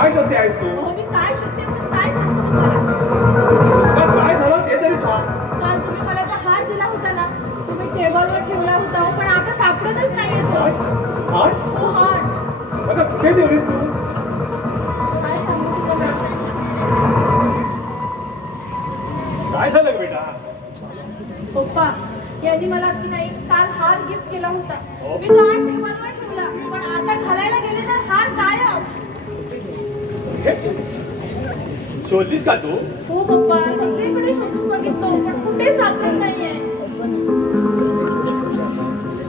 काय शोधते आहेस तू? अहो मी काय शोधते म्हणून काय सांगू तुम्हाला? पण काय झालं ते तरी सांग. काल तुम्ही मला जो हार दिला होता ना, तुम्ही टेबलवर ठेवला होता, पण आता सापडतच नाहीये तो. हार? तो हार अगं कुठे ठेवलीस तू? काय सांगू तुम्हाला? काय झालं बेटा? पप्पा यांनी मला की नाही काल हार गिफ्ट केला होता. मी काल टेबलवर ठेवला, पण आता घालायला गेले तर हार गायब. शोधलीस का तू? हो पप्पा, सगळीकडे शोधून बघितलो, पण कुठे सापडत नाहीये.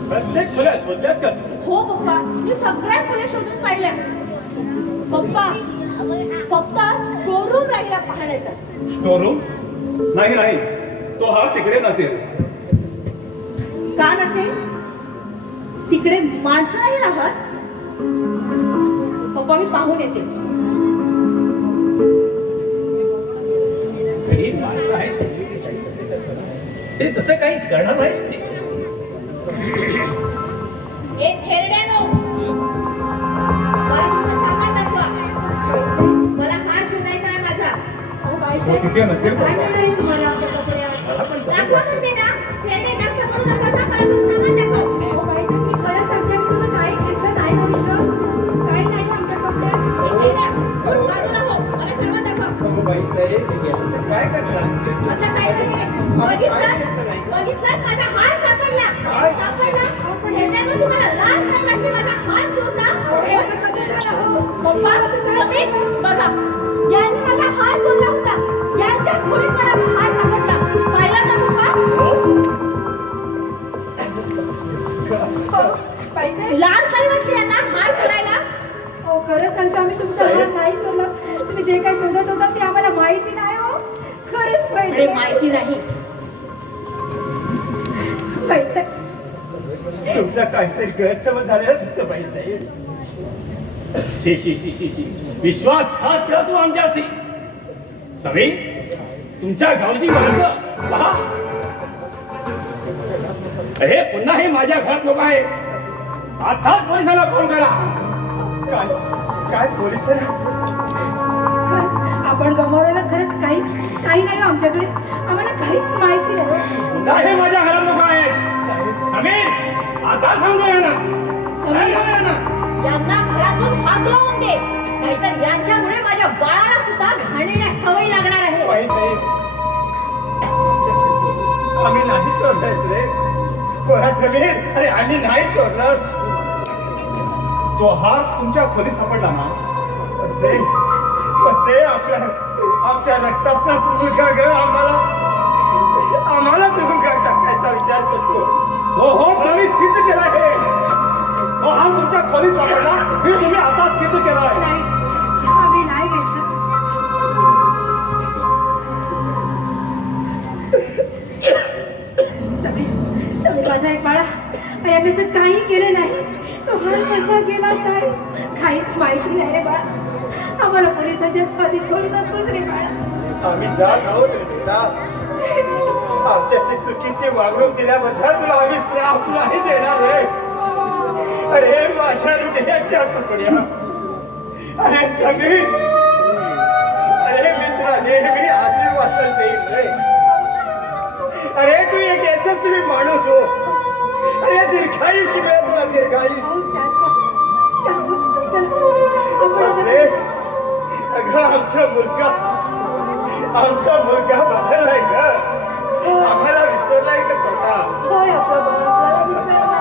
प्रत्येक खोल्या शोधल्यास का तू? हो पप्पा, मी सगळ्या खोल्या शोधून पाहिल्या. पप्पा फक्त शोरूम राहिला पाहण्याचा. स्टोरूम? नाही नाही, तो हार तिकडे नसेल. का नसेल? तिकडे माणसं नाही राहत. पप्पा मी पाहून येते. घरी माणसं आहेत ते तसं काही करणार नाहीस ते. ए थेरड्यानो, मला तुमचं सामान दाखवा. मला हार शोधायचा आहे माझा. तो तिथे नसेल काय बाबा. नाही तुम्हाला आपल्या कपड्यात. मला पण तसंच दाखवा वाटतं. म्हणते ना, थेरडे जास्त करू नका, मला तुमचं सामान दाखव. मी खरं सांगते, मी तुझं काही घेतलं नाही होतं. काही नाही आमच्या कपड्यात. बाजूला हो, मला सामान दाखव. अगं बाईसाहेब, हे घ्यायचं काय करणार? असं काय वगैरे बघितलं माझा हार सापडला. काय? सापडला पण येण्याचं तुम्हाला लाज नाही वाटली? माझा हार चोरला. हे असं कसं झालं? पप्पा समीर बघा, यांनी माझा हार चोरला होता. यांच्याच खोलीत मला हार सापडला. पाहिला ना पप्पा? पैसे लाज नाही वाटली यांना हार चोरायला? हो खरं सांगतो, आम्ही तुमचा हार नाही चोरला. तुम्ही जे काय शोधत होता ते आम्हाला माहिती नाही. हो खरंच म्हणजे माहिती नाही. पैसे तुमचा काहीतरी गैरसमज झालेला दिसतो बाईसाहेब. शी शी शी शी शी, विश्वासघात केला तू आमच्याशी. समी, तुमच्या गावची माणसं पहा. हे पुन्हा हे माझ्या घरात लोक आहेत. आताच पोलिसांना फोन करा. काय काय पोलिस खरंच आपण गमावलेलं खरंच काही नाही. आमच्याकडे आम्हाला काहीच माहिती नाही. पुन्हा हे माझ्या घरात लोक आहेत. समीर, आता सांगतो यांना. काय झालं यांना? यांना घरातून हात लावून दे, नाहीतर यांच्यामुळे माझ्या बाळाला सुद्धा घाणेरड्या सवयी लागणार आहे. बाईसाहेब, आम्ही नाही चोरलायच रे. पोरा समीर, अरे आम्ही नाही चोरलं. तो हार तुमच्या खोलीत सापडला ना? बसते आमच्या रक्ताचा मुलगा ग. आम्हाला तुरुंगात टाकायचा विचार करतो. हो हो, तुम्ही सिद्ध केला हे. तो हार तुमच्या खोलीत सापडला, हे तुम्ही आता सिद्ध केला आहे. नाही, आम्ही नाही घेतलं. समीर माझा एक बाळा, अरे आम्ही असं काही केलं नाही. तो हार कसा गेला काय काहीच माहिती नाही रे बाळा. आम्हाला पोलिसांच्या स्वाधीन करू नकोस रे बाळा. आम्ही जात आहोत रे बेटा. आमच्याशी चुकीची वागणूक दिल्याबद्दल तुला आम्ही श्राप नाही देणार रे. अरे माझ्या हृदयाच्या तुकड्या, अरे समीर, अरे मी तुला नेहमी आशीर्वाद देईन रे. अरे तू एक यशस्वी माणूस हो. अरे दीर्घायुष्य मिळेल तुला, दीर्घायुष्य. हो, शांत चल बसले. अगं आमचा मुलगा बदललाय ग. आम्हाला विसरलाय का स्वतः? होय आपला बाळा विसरला.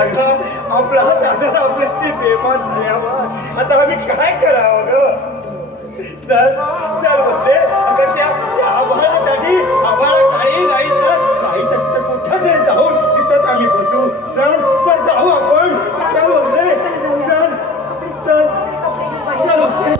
अगं आपला दादा आपल्याशी बेमान झाल्यावर आता आम्ही काय करावं ग? चल चल बसले. अगं त्या आभाळासाठी आभाळा काही नाही तर तिथं कुठं तरी जाऊन तिथंच आम्ही बसू. चल चल जाऊ आपण. चल बसले. चल चल चल बसले.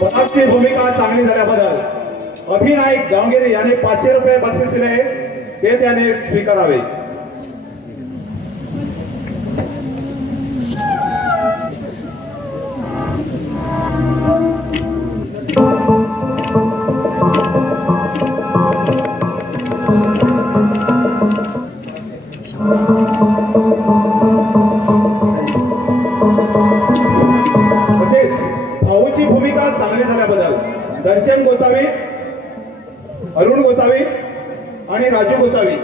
परागची भूमिका चांगली झाल्याबद्दल अभिनायक गावगिरी याने 500 रुपये बक्षीस दिले, ते त्याने स्वीकारावे. तसेच भाऊची भूमिका चांगली झाल्याबद्दल दर्शन गोसावी, अरुण गोसावी आणि राजू गोसावी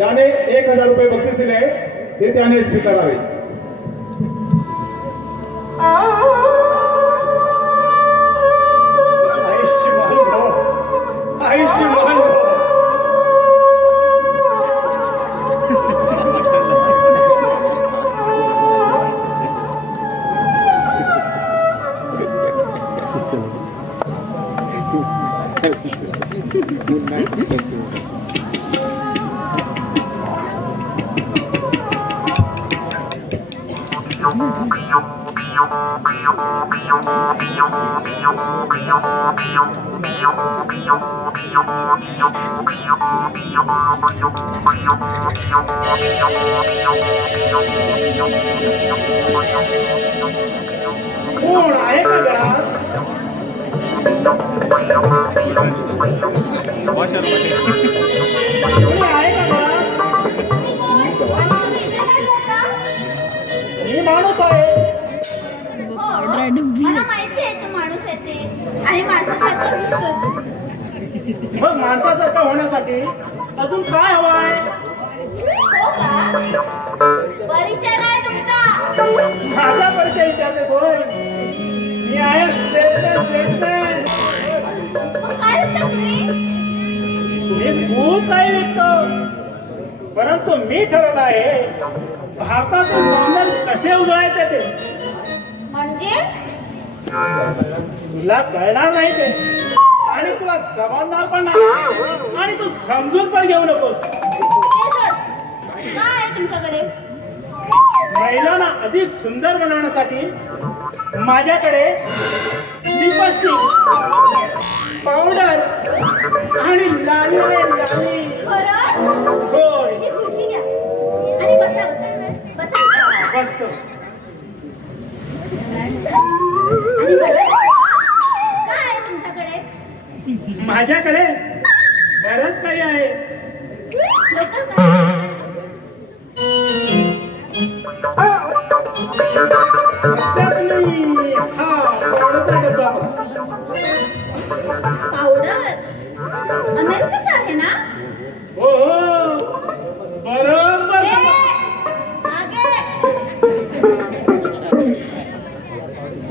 याने 1000 रुपये बक्षीस दिले, ते त्याने स्वीकारावे. आयुष्यमान भव, आयुष्यमान भव. कोण आहे का घरात? कोणी आहे का घरात? मी माणूस आहे. हो, मला माहिती आहे तू माणूस आहे ते आणि माणसासारखा दिसतोय तू. मग माणसासारखं होण्यासाठी अजून काय हवं आहे? हो का? परिचय काय तुमचा? माझा परिचय विचारतेस होय? मी आहे सेल्समॅन. मग काय विकता तुम्ही? मी खूप काही विकतो, परंतु मी ठरवलं आहे भारताचं सौंदर्य कसे उजळायचे ते. म्हणजे तुला कळणार नाही ते आणि तुला समजणार पण नाही आणि तू समजून पण घेऊ नकोस. ते सोड. काय आहे तुमच्याकडे? महिलांना अधिक सुंदर बनवण्यासाठी माझ्याकडे लिपस्टिक, पावडर आणि लाली रे लाली. खरं? होय, ही खुर्ची घ्या आणि बसा बसा बसा. मस्त. आणि मला काय आहे तुमच्याकडे? माझ्याकडे बरंच काही आहे. लवकर काय? सध्या तुम्ही हा पावडरचा डब्बा पावडर अमेरिकेचं आहे ना? हो हो, बरोबर. ए, मागे.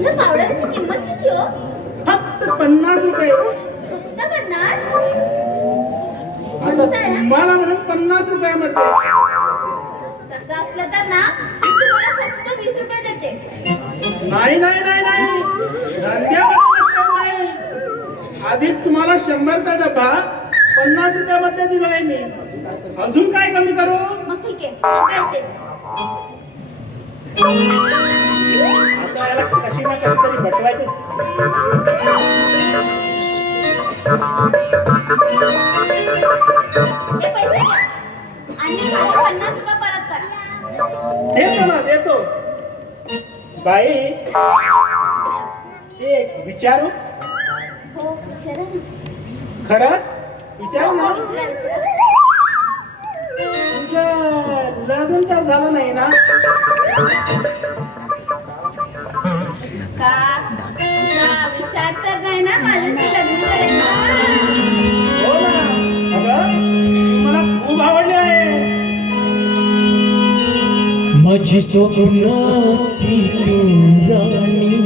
या पावडरची किंमत किती हो? फक्त 50 रुपये. फक्त 50? आता मस्त आहे ना? तुम्हाला म्हणून 50 रुपयामध्ये. तसं असलं तर ना मी तुम्हाला फक्त 20 रुपये देते. नाही नाही नाही नाही, धंद्यामध्ये नसतं नाही. अधिक तुम्हाला 100चा डब्बा 50 रुपयामध्ये दिला आहे मी. अजून काय कमी करू? मग ठीक आहे, मग काय तेच. आता याला कशी ना कशी तरी भटवायचं. हे पैसे घ्या आणि माझे 50 रुपये परत करा. देतो ना देतो. बाई, एक विचारू? हो विचारा ना. खरं विचारू ना? हो, विचारा विचारा. तुमचं लग्न तर झालं नाही ना? का तुझा विचार तर नाही ना माझ्याशी लग्न करायचा? हो ना. अगं, मला खूप आवडले आहे. माझी स्वप्नाची तू राणी,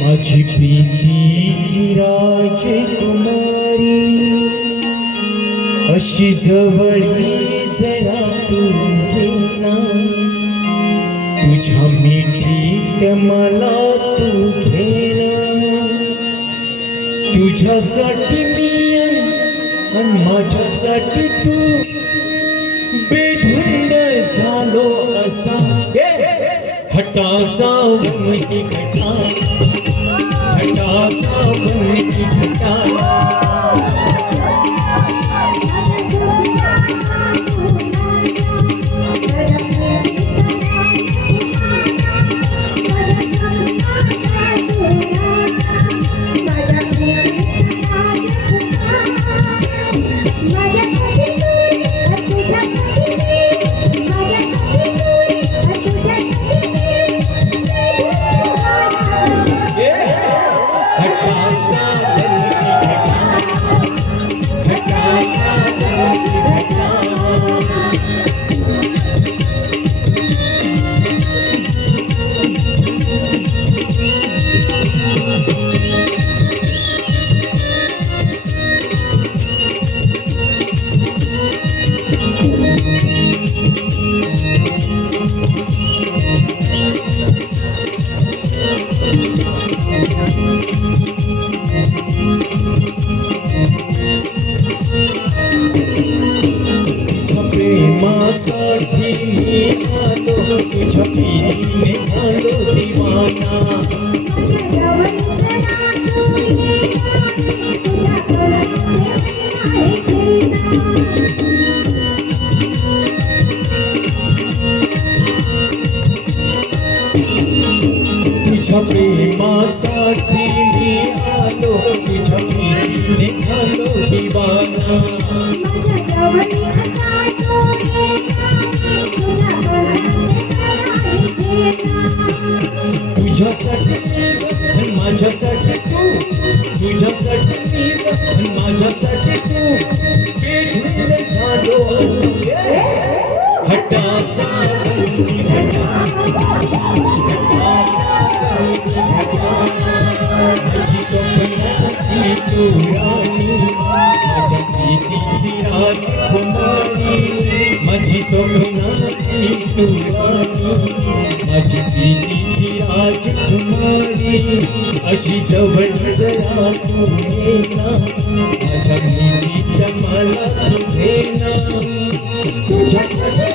माझी प्रीतीची राजकुमारी, अशी जवळी जरा तू घेना, तुझ्या मिठीत मला तू घेना, तुझ्यासाठी मी आणि माझ्यासाठी तू बेधुंद झालो असा हटासा वनकी घटा हटासा वनकी घटा हटासा वनकी घटा हटासा वनकी घटा प्रेमासाठी मी आलो तुझ्या प्रीतीने झालो दिवाना तुझ्या प्रेमासाठी मी आलो तुझ्या प्रीतीने झालो दिवाना तुझ्यासाठी आणि माझ्यासाठी तू तुझ्यासाठी मी आणि माझ्यासाठी तू बेधुंद झालो हटासा वनकी घटा माझी स्वप्नाची तू राणी माझ्या प्रीतीची राजकुमारी माझी स्वप्नाची तू राणी माझी प्रीतीची राजकुमारी अशी जवळ जरा तू येना माझ्या प्रीतीच्या मला तू घेना तुझ्यासाठी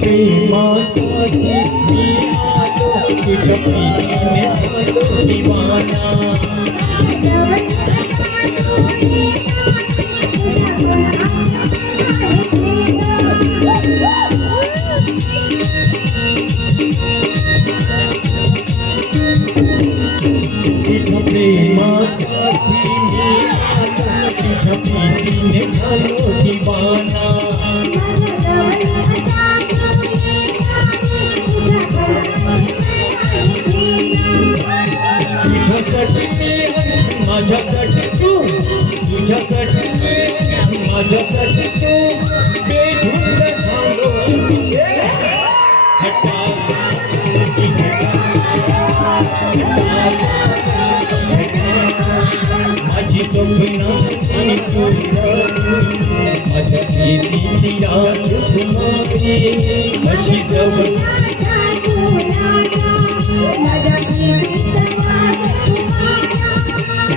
प्रेमासाठी मी आलो तुझ्या प्रीतीने झालो दिवाना तुझ्या प्रेमासाठी मी आलो तुझ्या प्रीतीने झालो दिवाना तुझ्यासाठी मी माझ्यासाठी तू तुझ्यासाठी मी माझ्यासाठी तू बेधुंद झालो हटासा वनकी घटा माझी स्वप्नाची तू राणी माझ्या प्रीतीची राजकुमारी अशी जवळ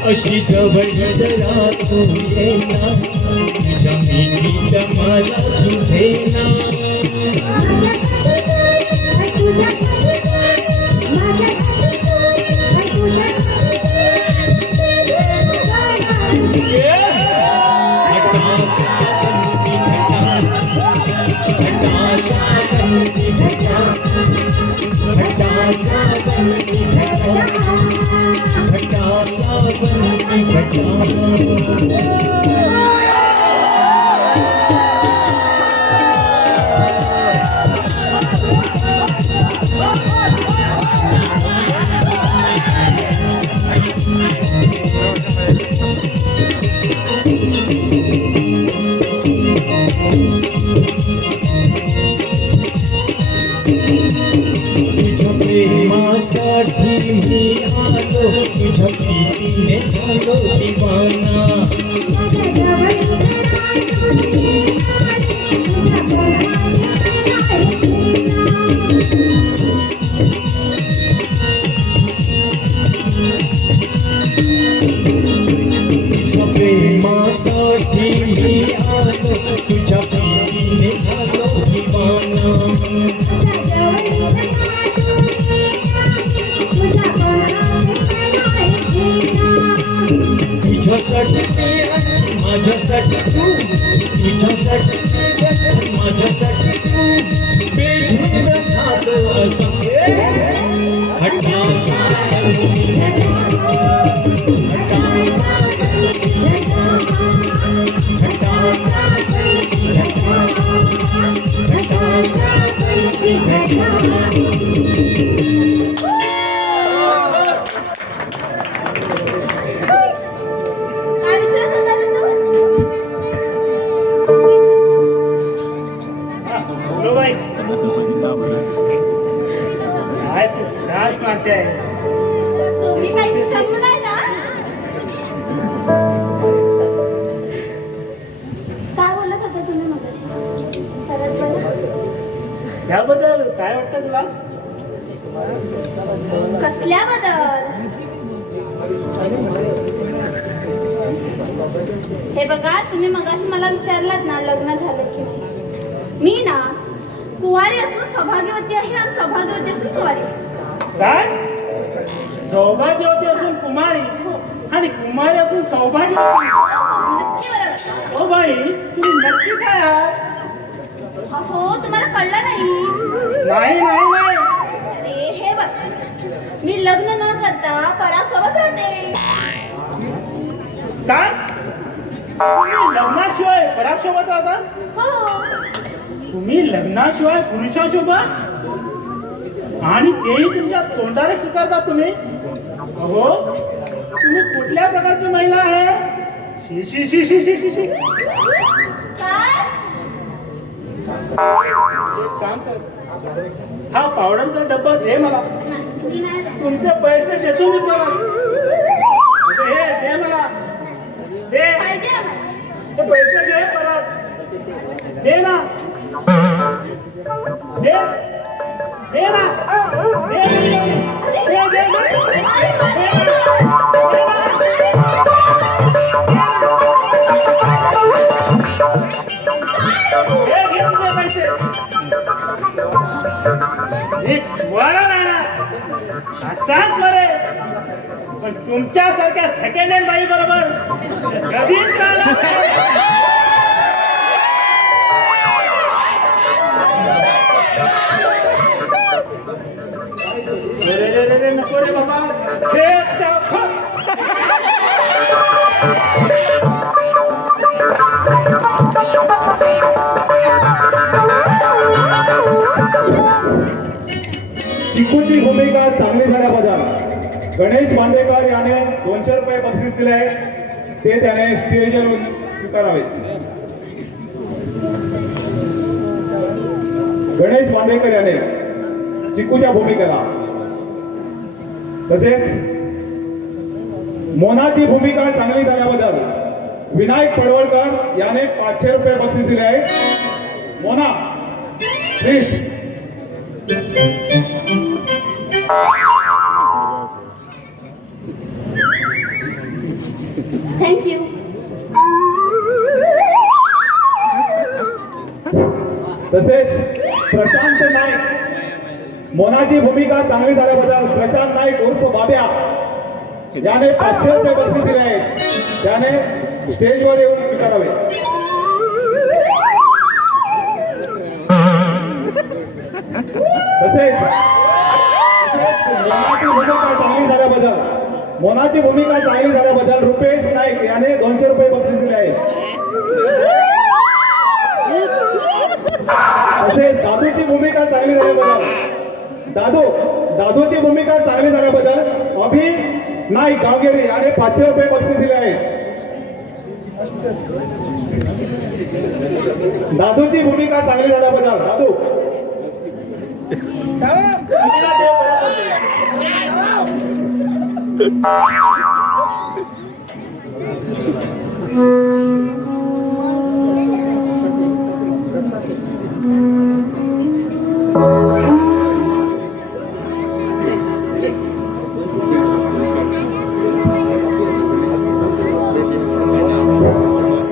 अशी जवळ जरा तू येना तुझ्या प्रीतीच्या मला तू घेना घटा तुझ्या प्रेमासाठी मी आलो तुझ्या प्रीतीने झालो दिवाना तुझ्या प्रेमासाठी मी आलो तुझ्या प्रीतीने झालो दिवाना तुझ्यासाठी मी माझ्यासाठी तू तुझ्यासाठी मी माझ्यासाठी तू बेधून झालो असं काय विश्वास होता रे तू? बोलो बाई काय तू काय मानते आहे तुम्ही काही ठरवलं नाही ना? काय बोलत होता तुम्ही मगाशी? परत बोला. याबद्दल काय वाटतं तुला कसल्याबद्दल? हे बघा तुम्ही मगाशी मला विचारलात ना लग्न झालं की नाही. मी ना कुवारी असून सौभाग्यवती आहे आणि सौभाग्यवती असून कुवारी आहे. काय सौभाग्यवती असून कुमारी हो. आणि कुमारी असून सौभाग्यवती नक्की बरोबर. हो बाई तुम्ही नक्की काय आहात अहो तुम्हाला कळलं नाही? नाही नाही नाही अरे हे बघ मी लग्न न करता परागसोबत राहते. काय तुम्ही लग्नाशिवाय परागसोबत राहतात हो. तुम्ही लग्नाशिवाय पुरुषासोबत आणि तेही तुमच्या तोंडाने स्वीकारतात तुम्ही हो तुम्ही कुठल्या प्रकारची महिला आहे शी शी शी शी शी शी शी काय? एक काम कर हा पावडरचा डब्बा दे मला नाही, मी नाही राहत. तुमचे पैसे देतो मी परत हे दे मला दे पाहिजे आम्हाला. ते पैसे दे परत दे ना दे दे ना दे दे दे पैसे बरं राहणार असाच बरे पण तुमच्यासारख्या सेकंड हँड बाई बरोबर कधीच राहणार नाही. रे नको रे बाबा चिकूची भूमिका चांगली झाल्याबद्दल गणेश बांदेकर याने 200 रुपये बक्षीस दिले आहे ते त्याने स्टेजवरून स्वीकारावे. गणेश बांदेकर याने चिकूच्या भूमिकेला तसेच मोनाची भूमिका चांगली झाल्याबद्दल विनायक पडवळकर याने 500 रुपये बक्षीस दिले आहे. मोना प्लीज. थँक्यू. तसेच प्रशांत नाईक मोनाची भूमिका चांगली झाल्याबद्दल प्रशांत नाईक उर्फ बाब्या याने 500 रुपये बक्षीस दिले आहेत त्याने स्टेजवर येऊन स्वीकारावे. तसेच मोनाची भूमिका चांगली झाल्याबद्दल रुपेश नाईक याने 200 रुपये बक्षीस दिले आहे. तसेच दादूची भूमिका चांगली झाल्याबद्दल दादूची भूमिका चांगली झाल्याबद्दल अभि नाईक गावगेरी याने 500 रुपये बक्षीस दिले आहे. दादूची भूमिका चांगली झाल्याबद्दल दादू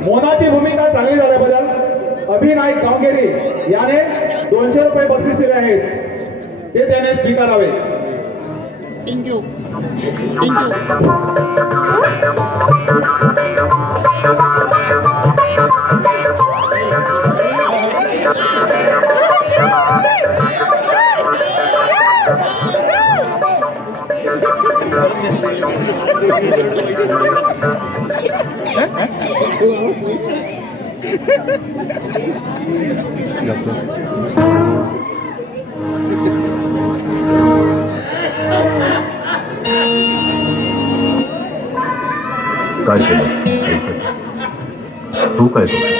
मोनाची भूमिका चांगली झाल्याबद्दल अभिनायक गावगेरी याने 200 रुपये बक्षीस दिले आहेत ते त्याने स्वीकारावे. काय केलं आईसाठी? तू काय केलं?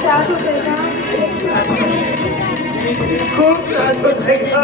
त्रास होतोय का? खूप त्रास होतोय का?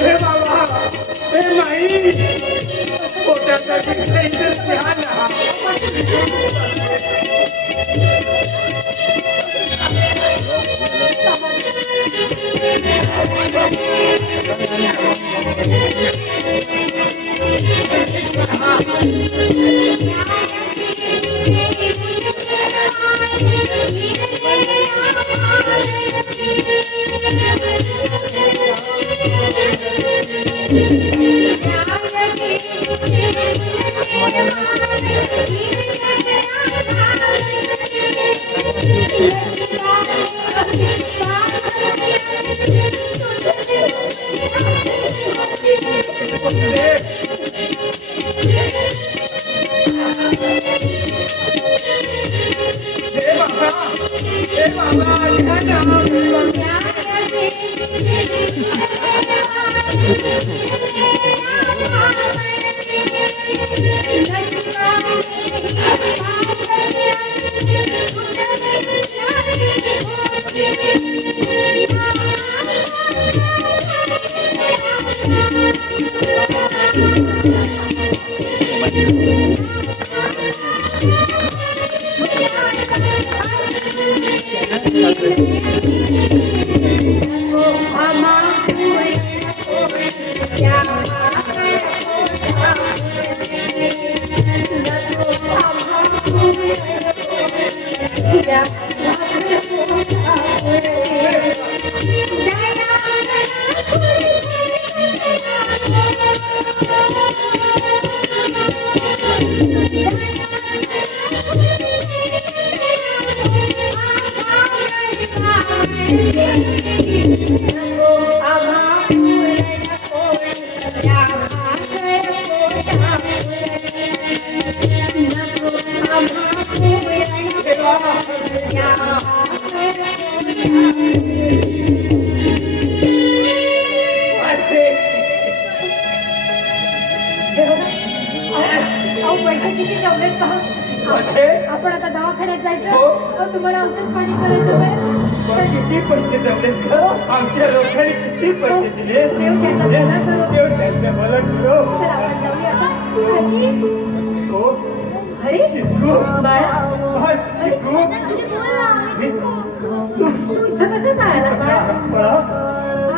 हे बाबा, हे माई, पोटासाठी काहीतरी द्या ना. हे बाबा, द्या ना. अहो पैसे किती जमलेत पहा. पैसे? आपण आता दवाखान्यात जायचं. हो. अहो, तुम्हाला औषध पाणी करायचं बरं. पण किती पैसे जमलेत का? आमच्या लोकांनी किती पैसे दिले? देव त्यांचं भलं करो. देव त्यांचं भलं करो. चला आपण जाऊया आता. सखी, हो, अरे चिक्कू. बाळा, बाळ, चिक्कू. तू इथं कसं काय आला कसा बाळा? आहेस बाळा?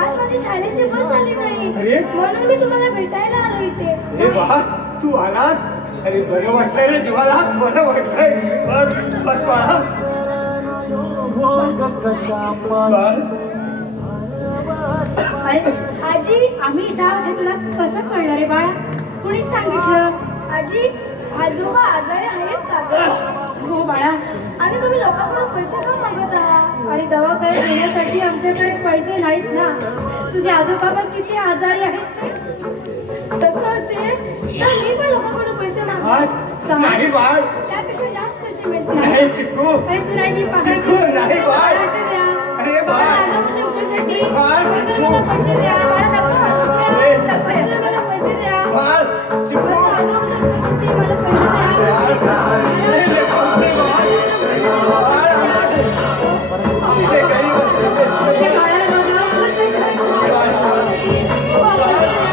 आज माझी शाळेची बस आली नाही. अरे? म्हणून मी तुम्हाला भेटायला आलो इथे. हे बाळ, तू आलास? अरे बरं वाटलंय रे जीवाला, बरं वाटलंय. बस बस बाळा. बाळ, अरे आजी, आम्ही इथं आहोत हे तुला कसं कळलं रे बाळा? कुणी सांगितलं? आजी, आजोबा आजारी आहेत का गं? हो बाळा. आणि तुम्ही लोकांकडून पैसे का मागत आहात? अरे दवाखान्यात येण्यासाठी आमच्याकडे पैसे नाहीत ना. तुझे आजोबा बघ किती आजारी आहेत ते. तसं असेल तर मी पण लोकांकडून पैसे मागतो. नाही बाळ, त्यापेक्षा जास्त पैसे मिळत नाही नाही. चिक्कू. अरे तू नाही मी चिक्कू, नाही बाळ. पैसे द्या. अरे बाळ. मला आजोबाच्या उपचारासाठी बाळ, अगोदर मला पैसे द्या. बाळा नको. ए. नको रे, मला पैसे द्या. बाळ, चिक्कू. माझ्या आजोबाच्या उपचारासाठी मला पैसे द्या. बाळ, नाही रे, बसते बाळ. बाळ, आमचे गरीब त्या बाळाला बघा, खूप काही करायचं आहे. बाबा, पैसे द्या.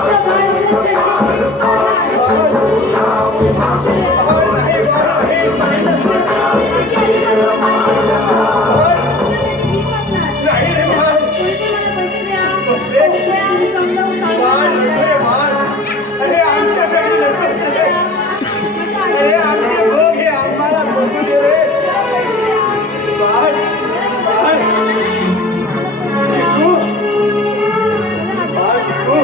त्या बाळाला उपचारासाठी मला आजोबाच्या पैसे द्या. बाळ, नाही बाळ, नाही रे बाळ. बाळ, नको रे बाळ. अरे आमच्यासाठी नकोच रे. अरे आमचे भोग हे आम्हाला बघू दे रे. बाळ, बाळ. चिक्कू. बाळ, चिक्कू.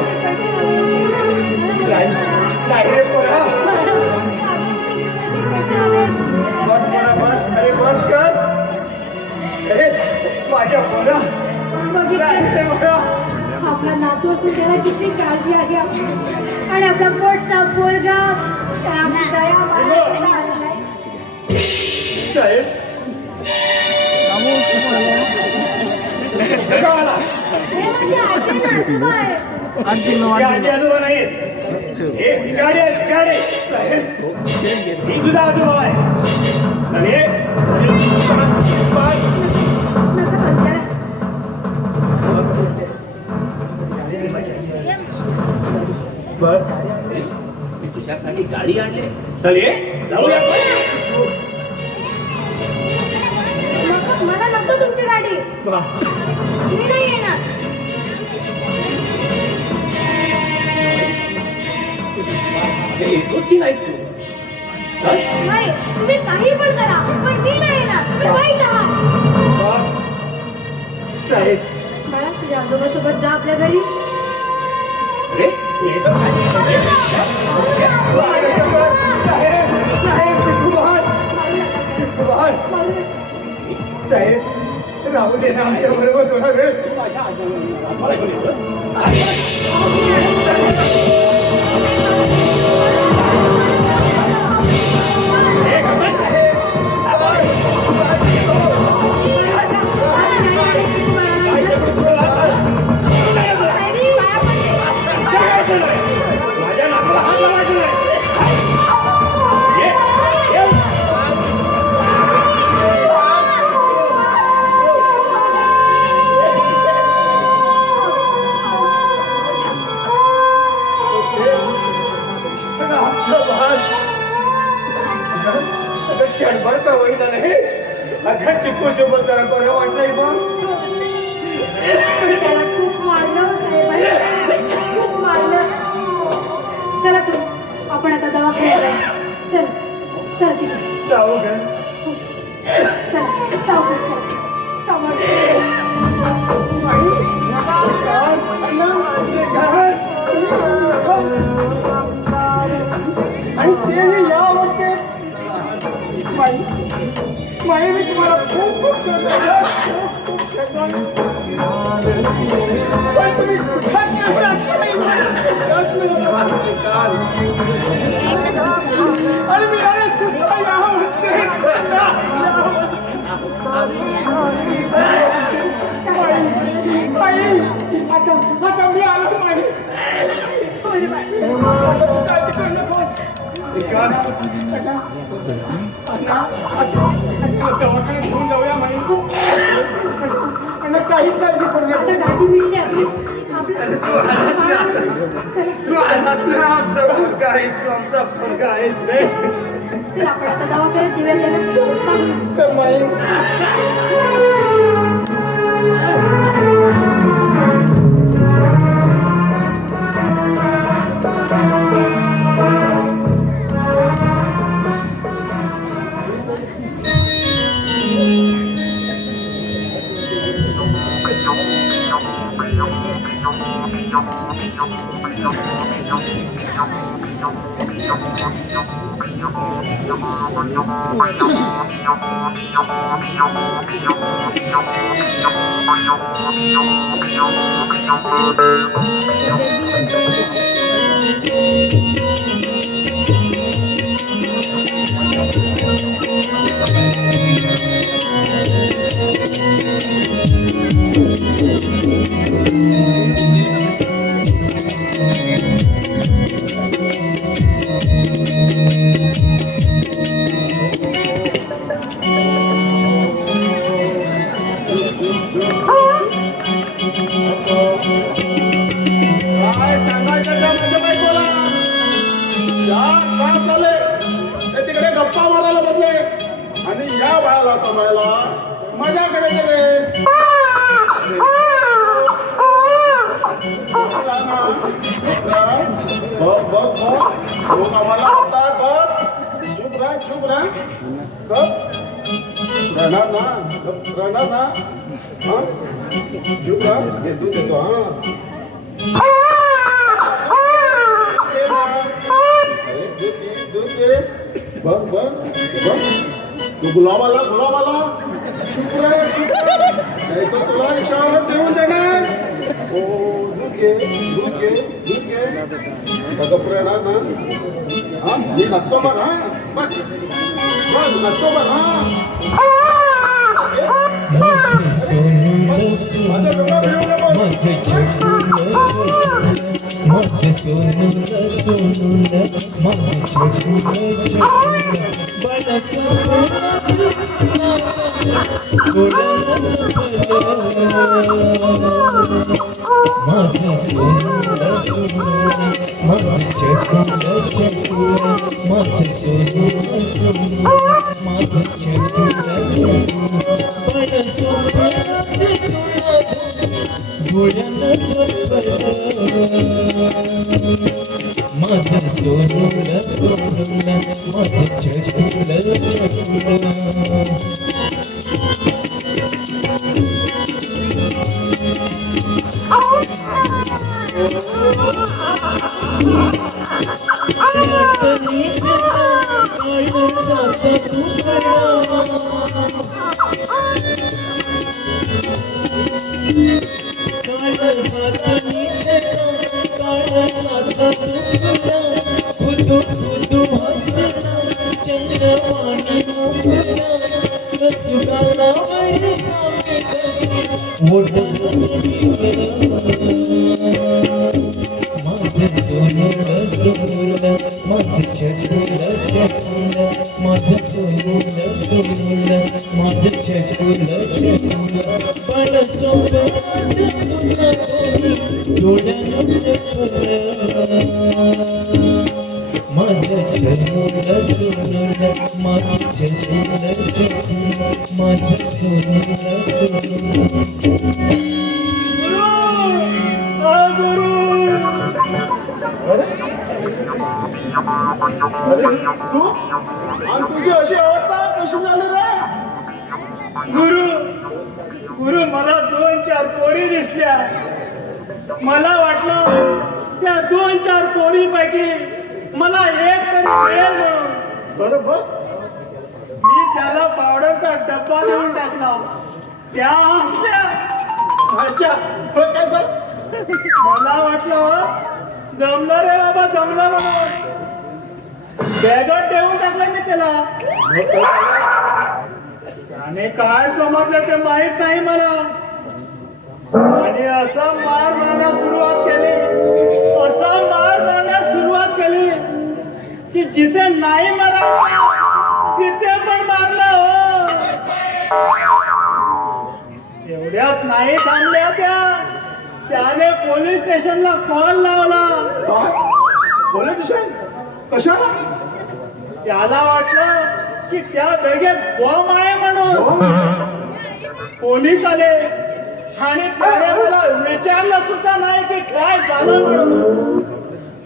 नाही रे पोरा. बस पोरा, बस. अरे बस कर. अरे माझ्या पोरा. नाही रे पोरा. आपला नातू असून त्याला किती काळजी आहे आपली. आणि आपला पोटचा पोरगा त्याला आपली दया माया असलाय. साहेब, गावाला हे म्हणजे आजी ना आजोबा आहे. हे आजी आजोबा नाहीत, हे भिकाडे आहेत, भिकाडे. साहेब, ही तुझा आजोबा आहे आणि हे नका बोलू त्याला. मी तुझ्यासाठी गाडी आणली. चल ये जाऊया आपण. मला नको तुमची गाडी. मी नाही येणार. हे येतोस की नाहीस तू? चल. नाही तुम्ही काही पण करा पण मी नाही येणार. तुम्ही वाईट आहात. साहेब बाळा तुझ्या आजोबा सोबत जा आपल्या घरी. अरे तू येतच नाही. साहेब साहेब चिकूबार साहेब राहू दे ना आमच्या बरोबर थोडा वेळ. माझ्या आजोबाला घेऊन येतोस? हे गप्पा. काय ते तुझं माझ्या नाकाला हात लावायचा नाही. ये, ये. क्षणभर का होईना नाही अगं चिकू सोबत जरा बरं वाटलंय मग. त्याला खूप मारलं साहेबांनी. खूप मारलं. चला तुम्ही आपण आता दवाखान्यात जायचं. चल चल तिकडे जाऊ ग चला सावकाश चला सावकाश. आणि तेही या अवस्थेत. माई मी तुम्हाला खूप खूप शोधलं. खूप शोधलं. पण तुम्ही कुठेच नाही आणि मी अरे सुद्धा या अवस्थेत. आता मी आलो माई. आता तू काळजी करू नकोस. दवाखान्यात घेऊन जाऊया माई. आणि काहीच काळजी करू आता नका. गाडी मिळली आपली. तू आलास ना आमचा मुलगा आहेस तू आमचा मुलगा आहेस रे. चल आपण आता दवाखान्यात दिव्या द्यायला. चल माई. काय सांगायचं का माझ्या बायकोला? 4 तास झाले ते तिकडे गप्पा मारायला बसले आणि या बाळाला सांभाळायला माझ्याकडे गेले. बघ बघ बघ लोक आम्हाला म्हणतात बघ चुप राह गप राहणार ना गप राहणार ना. हा चुप राह देतो हा. अरे दूध दे. बघ बघ बघ तू गुलाबाला चुप राह नाही तर तुला रिक्षावर देऊन देणार. हो दूध घे गप राहणार ना. हा मी नसतो बघ. हा बघ नसतो बघ. हा माझे सोनूला सोनूला माझे छोटूला छोटूला माझे सोनूला सोनूला माझे छोटूला छोटूला बडा सोनूला गोडाला माझे सोनूला सोनूला माझे छोटूला छोटूला माझे सोनूला सोनूला माझे छोटूला छोटूला बडा सोनूला गोडाला माझे सोनूला सोनूला माझे छोटूला छोटूला माझे सोनूला सोनूला माझे छोटूला छोटूला माझे सोनूला सोनूला माझे छोटूला छोटूला बडा सोनूला डोळ्यानं चपला माझे छोटूला सोनूला माझे छोटूला छोटूला माझे सोनूला सोनूला गुरु अरे तू आणि तुझी अशी अवस्था कशी झाली रे? गुरु मला 2-4 पोरी दिसल्या. मला वाटलं त्या 2-4 पोरीपैकी मला एक तरी मिळेल म्हणून बरोबर. मी त्याला पावडरचा डब्बा देऊन टाकला. त्या हसल्या. अच्छा पण काय झालं? मला वाटलं जमलं रे बाबा, जमलं म्हणून बॅगत ठेवून टाकलं मी त्याला. त्याने काय समजलं ते माहित नाही मला. आणि असा मार मारण्यास सुरुवात केली की जिथे नाही मारायचं तिथे पण मारलं हो. एवढ्यात नाही थांबल्या त्याने पोलीस स्टेशनला कॉल लावला. पोलीस स्टेशन कशाला? त्याला वाटलं की त्या बेगेत बॉम्ब आहे म्हणून. पोलीस आले आणि त्याने मला विचारलं सुद्धा नाही की काय झालं म्हणून.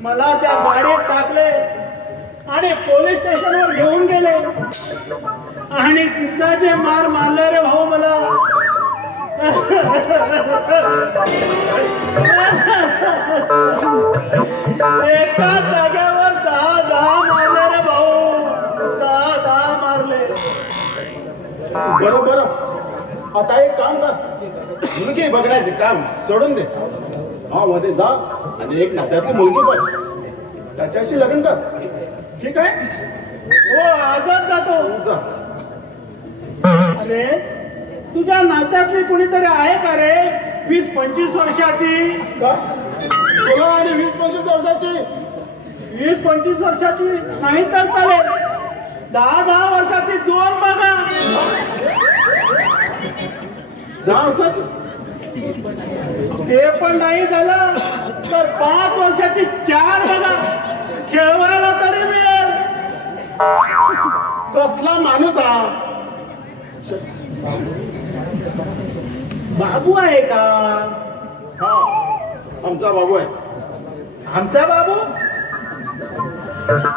मला त्या गाडीत टाकले आणि पोलीस स्टेशनवर घेऊन गेले. आणि तिथं जे मार मारले रे भाऊ मला, एका जागेवर 10 मारले रे भाऊ. 10 मारले. बरं आता एक काम कर, मुलगी बघण्याचे काम सोडून दे. हा मध्ये जा आणि एक नात्यातली मुलगी बघ, त्याच्याशी लग्न कर. ठीक आहे? हो आजच जातो. जा. अरे तुझ्या नात्यातली कुणीतरी आहे का रे 20-25 वर्षाची? का? तुला आणि 20-25 वर्षाची? 20-25 वर्षाची नाही तर चालेल. 10 वर्षाची 2 बघा. 10 वर्षाची? ते पण नाही झालं तर 5 वर्षाची 4 बघा. खेळवायला तरी मिळेल. कसला माणूस हा? बाबू आहे का? हा आमचा बाबू आहे. आमचा बाबू?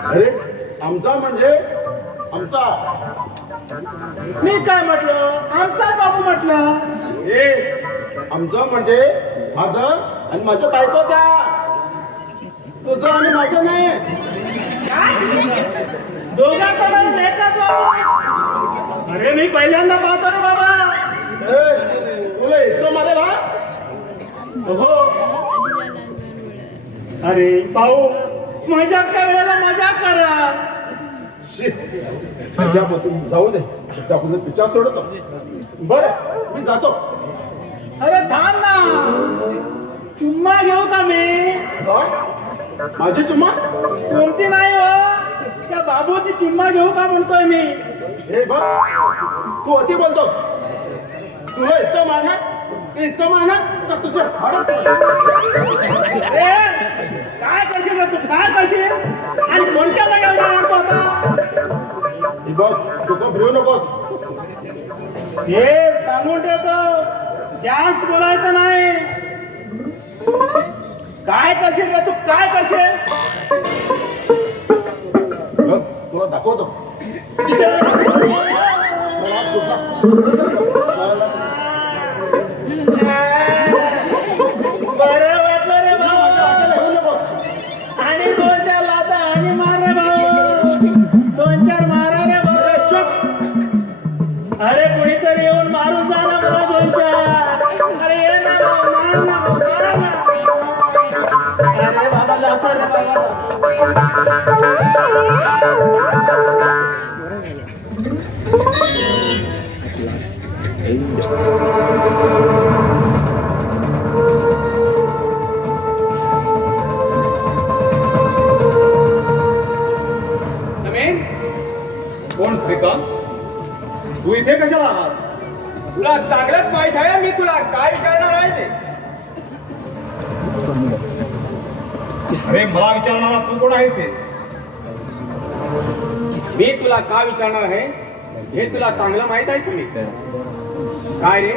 अरे आमचा म्हणजे आमचा. मी काय म्हटलं? आमचा बाबू म्हटलं. हे आमचा म्हणजे माझं आणि माझ्या बायकोचा, तुझं आणि माझं नाही. दोघांचा मिळून एकच बाबू. अरे मी पहिल्यांदा पाहतो रे बाबा. तुला इतकं मारेल हा? हो. अरे भाऊ मजाकच्या वेळेला मजाक करा. त्याच्यापासून जाऊ दे, त्याच्यापासून पिछा सोडतो. बरं मी जातो. अरे थांब ना, चुम्मा घेऊ का मी? काय? माझी चुम्मा? तुमची नाही हो, त्या बाबूची चुम्मा घेऊ का म्हणतोय मी. हे बघ, तू अति बोलतोस. तुला इतकं मारणार इतकं मारणार तर तुझं हडप. अरे काय करशील रे तू, काय करशील आणि कोणत्या जागेवर मारतो आता? हे बघ, तू भिवू नकोस. हे सांगून ठेवतो, जास्त बोलायचं नाही. काय करशील रे तू, काय करशील? बघ, तुला दाखवतो. बरं वाटलं रे भाऊ. आणि 2-4 लाथा आणि मार रे भाऊ, 2-4 मारा रे भाऊ. अरे कुणीतरी येऊन मारून जा ना मला 2-4. अरे ये ना भाऊ, मार ना भाऊ, मारा ना. अरे बाबा जातो रे बाबा. समीर, कोण श्रीकांत? तू इथे कशाला आलास? तुला चांगलंच माहित आहे मी तुला काय विचारणार आहे ते. अरे मला विचारणारा तू कोण आहेस हे? मी तुला का विचारणार आहे हे तुला चांगलं माहित आहे समीर. काय रे,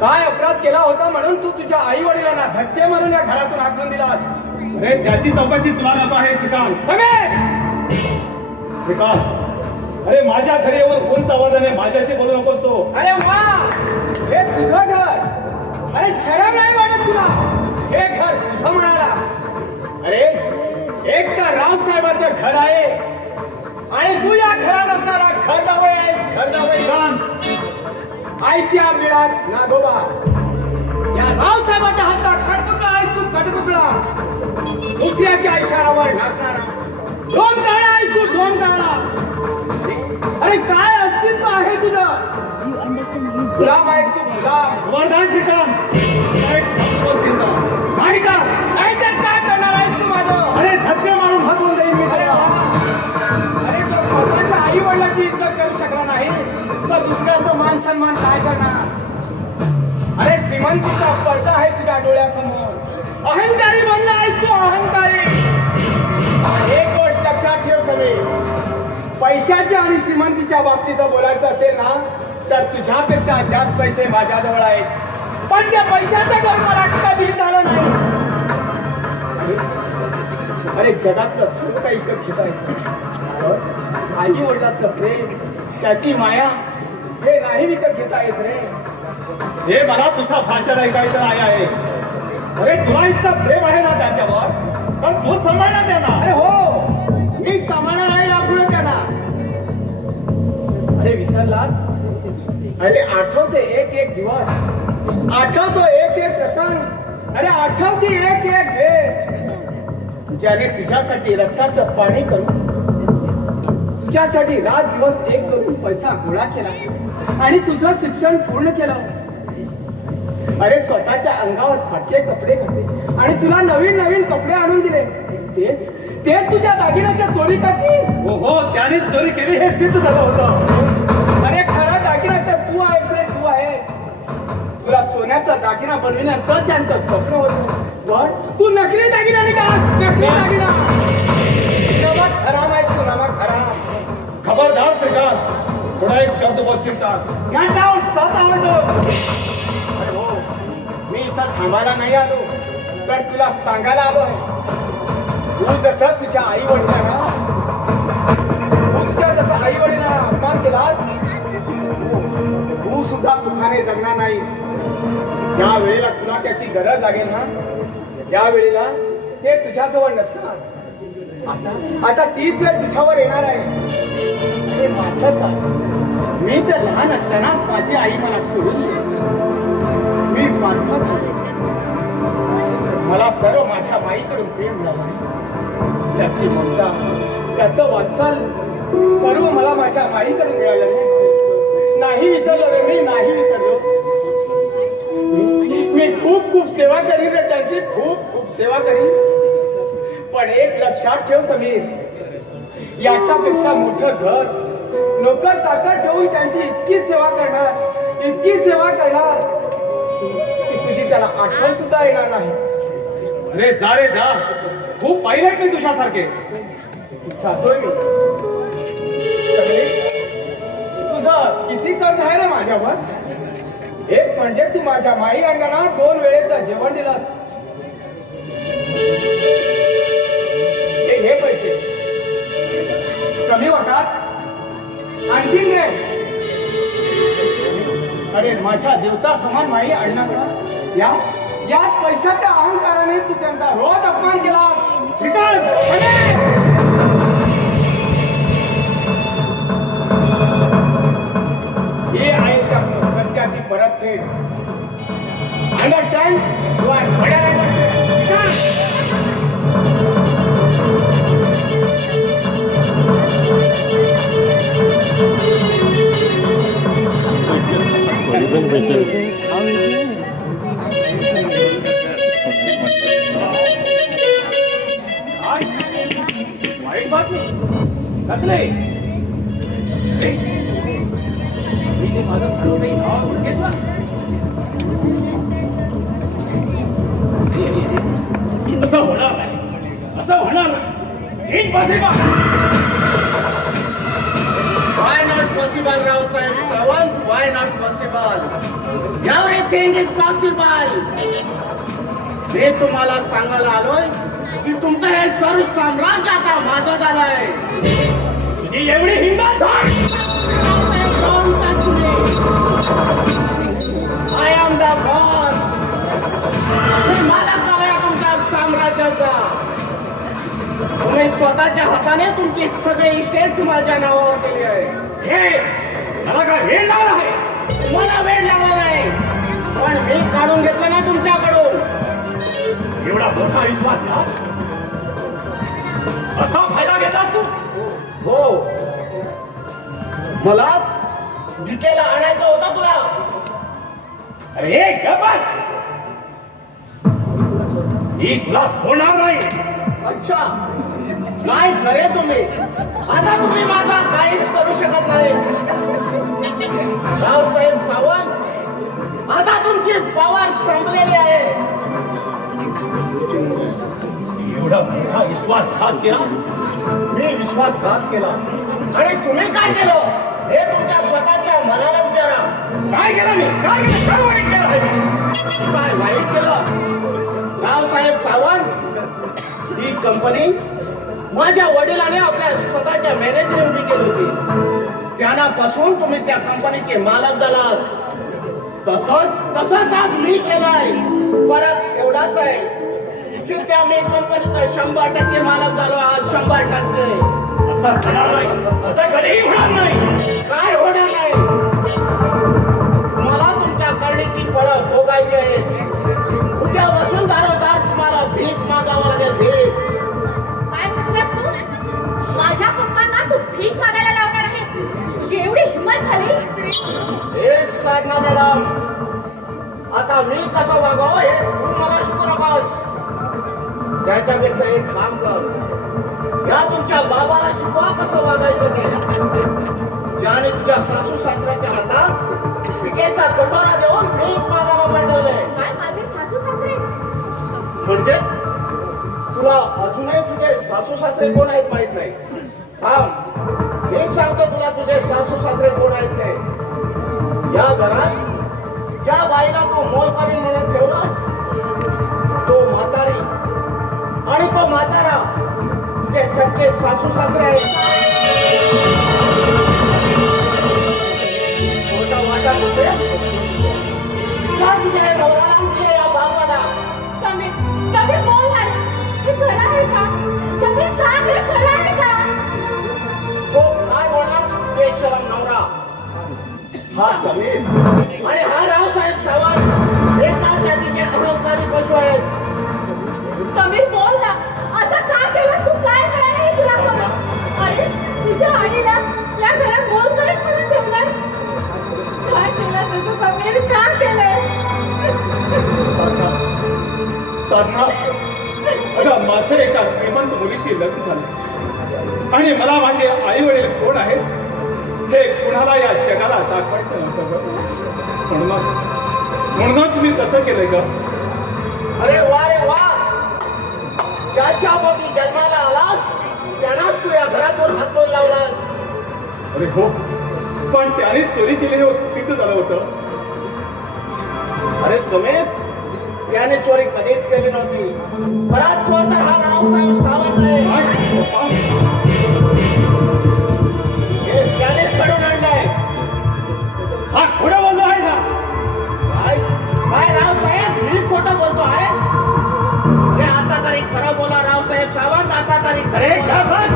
काय अपराध केला होता म्हणून तू तुझ्या आई वडिलांना धक्के मारून या घरातून हाकलून दिलास? अरे त्याची चौकशी तुला नको आहे श्रीकांत. समीर, श्रीकांत, अरे माझ्या घरी येऊन उंच आवाजाने माझ्याशी बोलू नकोस तो. अरे वा, हे तुझं घर. अरे शरम नाही वाटत तुला? हे घर तुझं म्हणाला? अरे एक तर रावसाहेबाचं घर आहे आणि तू या घरात असणारा घर जावई आहेस, घर जावई. श्रीकांत, आयत्या मिळात नागोबा. या रावसाहेबाच्या हातात कटपुतळा आहेस तू, कटपुतळा. दुसऱ्याच्या इशारावर नाचणारा डोम काळा आहेस तू, डोम काळा. अरे काय अस्तित्व आहे तुझं? गुलाम आहेस तू, गुलाम. खबरदार श्रीकांत, तुला एक शब्द बोल चिंता. नाही का? नाहीतर काय करणार आहेस तू माझं? अरे धक्के मारून हटवून जाईल मी अरे तुला. वा. अरे जो स्वतःच्या आई वडिलांची इज्जत करू शकला नाहीस तर दुसऱ्याचं मान सन्मान काय करणार? अरे श्रीमंतीचा पडदा आहे तुझ्या डोळ्यासमोर. अहंकारी बनला आहेस तू, अहंकारी. एक गोष्ट लक्षात ठेव समीर, पैशाच्या आणि श्रीमंतीच्या बाबतीचं बोलायचं असेल ना तर तुझ्यापेक्षा जास्त पैसे माझ्याजवळ आहेत. पण त्या पैशाचं घर मला कधी झालं नाही. अरे जगातलं सर्व काही विकत घेता येत. आई वडिलाचं प्रेम, त्याची माया, हे नाही विकत घेता येत रे. हे मला तुझा भाषण ऐकायचं नाही आहे. अरे तुला इतकं प्रेम आहे ना त्यांच्यावर तर तू सांभाळणार त्यांना. अरे हो, मी सांभाळणार आहे यापुढे त्यांना. अरे विसरलास? अरे आठवते एक एक दिवस, आठवतो एक एक प्रसंग. अरे आठवते एक एक वेळ ज्याने तुझ्यासाठी रक्ताचं पाणी करून, तुझ्यासाठी रात दिवस एक करून पैसा गोळा केला आणि तुझं शिक्षण पूर्ण केलं. अरे स्वतःच्या अंगावर फाटके कपडे घातले आणि तुला नवीन नवीन कपडे आणून दिले. तेच तेच तुझ्या दागिन्याच्या चोरी करतील. हो हो, त्याने चोरी केली हे सिद्ध झालं होतं. अरे खरा दागिना तर तू आहेस रे, तू आहेस. तुला सोन्याचा दागिना बनविण्याचं त्यांचं स्वप्न होतं. पण तू नकली दागिना निघालास, नकली दागिना. नमक हराम आहेस तू, नमक हराम. खबरदार श्रीकांत, थोडा एक शब्द बोलशील तर घंटा जाता होतो. अरे हो, मी इथं थांबायला नाही आलो तर तुला सांगायला आलो आहे. तू जसं तुझ्या आई वडिलांना, तू तुझ्या जसं आई वडिलांना अपमान केलास, तू सुद्धा सुखाने जगणार नाहीस. ज्या वेळेला तुला त्याची गरज लागेल ना, त्या वेळेला ते तुझ्याजवळ नसणार. आता तीच वेळ तुझ्यावर येणार आहे. अरे माझं काय, मी तर लहान असताना माझी आई मला सोडून गेली. मी पारखा झाले. मला सर्व माझ्या माईकडून प्रेम मिळालं. त्याची ममता, त्याचं वात्सल सर्व मला माझ्या माईकडून मिळालं. नाही विसरलो रे, मी नाही विसरलो. मी खूप खूप सेवा करीन रे त्यांची, खूप खूप सेवा करीन. पण एक लक्षात ठेव समीर, याच्यापेक्षा मोठं घर, नोकर चाकर ठेवून त्यांची इतकी सेवा करणार, इतकी सेवा करणार की तुझी त्याला आठवण सुद्धा येणार नाही. अरे जा रे जा, खूप पाहिलेत मी तुझ्यासारखे. जातोय मी. समीर, तुझं किती कर्ज आहे रे माझ्यावर? एक म्हणजे तू माझ्या माई अण्णांना 2 वेळेचं जेवण दिलंस. हे पैसे कमी होतात, आणखी दे. अरे माझ्या देवता समान माई अण्णाचा या पैशाच्या अहंकाराने तू त्यांचा रोज अपमान केला. हे आहे त्या सत्याची परतफेड. अंडरस्टँड? यू आर वाईट बातमी कसले मी जे माझं सर्व काही नाव घेतला असं होणार नाही, असं होणार नाही. Impossible. Why not possible, Raosaheb Sawant? Why not possible? Everything is possible. मी तुम्हाला सांगायला आलोय की तुमचं हे सर्व साम्राज्य आता माझं झालंय. तुझी एवढी हिंमत? Don't touch me. I am the boss. मी मालक झालोय तुमच्या साम्राज्याचा. तुम्ही स्वतःच्या हाताने तुमची सगळे इस्टेट माझ्या नावावर केली आहे. मला काय वेळ लागला आहे? मला वेळ लागला नाही, पण मी काढून घेतलं ना तुमच्याकडून. एवढा मोठा विश्वास का? असा फायदा घेतलास तू? हो, मला भिकेला आणायचं होतं तुला. अरे गप बस. ही तुला सोडणार नाही. अच्छा, काय खरे तुम्ही? आता तुम्ही माझा काहीच करू शकत नाही. रावसाहेब सावंत, आता तुमची पॉवर संपलेली आहे. एवढा मोठा विश्वासघात केला? मी विश्वासघात केला आणि तुम्ही काय केलं हे तुमच्या स्वतःच्या मनाला विचारा. काय केलं मी? काय केलं? काय वाईट केलं आहे मी? काय वाईट केलं? रावसाहेब सावंत, ही कंपनी माझ्या वडिलांने आपल्या स्वतःच्या मॅनेजरने उभी केली होती. त्यानापासून तुम्ही त्या कंपनीचे मालक झालात. तसंच आज मी केलाय. परत एवढाच आहे की त्या मी कंपनीचा 100% मालक झालो आज. 100%. असं होणार नाही. असं कधीही होणार नाही. काय होणार नाही? मला तुमच्या करणीची फळं भोगायची आहेत. उद्या वसुंधरोदार तुम्हाला भीक मागावं लागेल. भीक. काय म्हटलंस तू? माझ्या पप्पांना तू भीक मागायला लावणार आहेस? तुझी एवढी हिंमत झाली? हेच साधना मॅडम. आता मी कसं वागावं हे तू मला शिकू नकोस. त्याच्यापेक्षा एक काम कर, या तुमच्या बाबाला शिकवा कसं वागायचं ते. ज्याने तुझ्या सासू सासऱ्याच्या हातात पिकेचा कटोरा देऊन भीक मागायला पाठवलंय. काय माझे सासू सासरे? म्हणजे तुला अजूनही तुझे सासू सासरे कोण आहेत माहित नाही? थांब, हे सांगतो तुला तुझे सासू सासरे कोण आहेत ते. या घरात ज्या बाईला तू मोलकरीण म्हणून ठेवलास तो म्हातारी आणि तो म्हातारा तुझे सगळे सासू सासरे आहेत. खोटं वाटत असेल विचार तुझ्या नवऱ्याला, तुझ्या या बापाला. समीर बोल ना. हे खरं आहे का? समीर सांग, हे खरं आहे का? तो काय बोलणार? बेशरम नवरा. हा समीर आणि हा रावसाहेब सावंत एकाच जातीचे अहंकारी पशु आहेत. समीर बोल ना. असं का केलं तू? काय करायला हे तुला कळलं? अरे तुझ्या आईला या घरात मोल करत म्हणून ठेवलं. साधना, अगं माझं एका श्रीमंत मुलीशी लग्न झालं आणि मला माझे आई वडील कोण आहेत हे कुणाला या जगाला दाखवायचं नव्हतं गं. म्हणूनच मी तसं केलंय का. अरे वा रे वा, ज्याच्या पोटी जन्माला आलास त्यालाच तू या घरातून हातोड लावलास. अरे हो, पण त्याने चोरी केली हे सिद्ध झालं होतं. अरे सुमित, त्याने चोरी कधीच केली नव्हती. बराच चोर तर हा रावसाहेब सावंत आहे. हे त्यानेच घडवून आणलंय. हा खोटं बोलतो आहे का? काय काय रावसाहेब, मी खोटं बोलतो आहे? अरे आता तरी खरं बोला रावसाहेब सावंत, आता तरी अरे खरे. का बस.